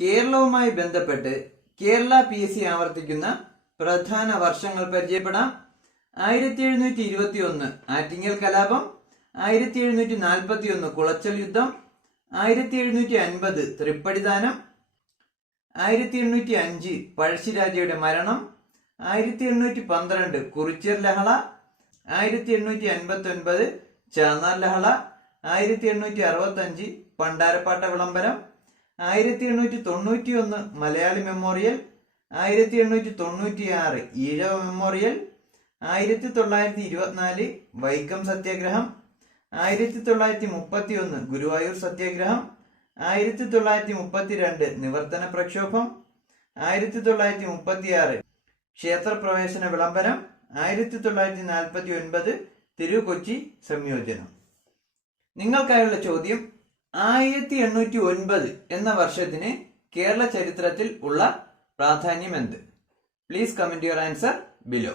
കേരളവുമായി ബന്ധപ്പെട്ട് Kerala P S C ആവർത്തിക്കുന്ന പ്രധാന വർഷങ്ങൾ പരിചയപ്പെടാം. ആയിരത്തി എഴുന്നൂറ്റി ഇരുപത്തി ഒന്ന് ആറ്റിങ്ങൽ കലാപം ആയിരത്തി എഴുന്നൂറ്റി നാൽപ്പത്തി ഒന്ന് കുളച്ചൽ യുദ്ധം ആയിരത്തി എഴുന്നൂറ്റി അൻപത് തൃപ്പടിദാനം ആയിരത്തി എണ്ണൂറ്റി അഞ്ച് പഴശ്ശിരാജയുടെ മരണം ആയിരത്തി എണ്ണൂറ്റി പന്ത്രണ്ട് കുറിച്യർ ലഹള ആയിരത്തി എണ്ണൂറ്റി അൻപത്തി ഒൻപത് ചാന്നാർ ലഹള ആയിരത്തി എണ്ണൂറ്റി അറുപത്തി അഞ്ച് പണ്ടാരപ്പാട്ട വിളംബരം ആയിരത്തി എണ്ണൂറ്റി തൊണ്ണൂറ്റി ഒന്ന് മലയാളി മെമ്മോറിയൽ ആയിരത്തി എണ്ണൂറ്റി തൊണ്ണൂറ്റി ആറ് ഈഴവ മെമ്മോറിയൽ ആയിരത്തി തൊള്ളായിരത്തി ഇരുപത്തിനാല് വൈക്കം സത്യാഗ്രഹം ആയിരത്തി തൊള്ളായിരത്തി മുപ്പത്തി ഒന്ന് ഗുരുവായൂർ സത്യാഗ്രഹം ആയിരത്തി തൊള്ളായിരത്തി മുപ്പത്തി രണ്ട് നിവർത്തന പ്രക്ഷോഭം ആയിരത്തി തൊള്ളായിരത്തി മുപ്പത്തി ആറ് ക്ഷേത്രപ്രവേശന വിളംബരം ആയിരത്തി തൊള്ളായിരത്തി നാൽപ്പത്തി ഒൻപത് തിരുകൊച്ചി സംയോജനം. നിങ്ങൾക്കായുള്ള ചോദ്യം ആയിരത്തി എണ്ണൂറ്റി ഒൻപത് എന്ന വർഷത്തിന് കേരള ചരിത്രത്തിൽ ഉള്ള പ്രാധാന്യം എന്ത് please comment your answer below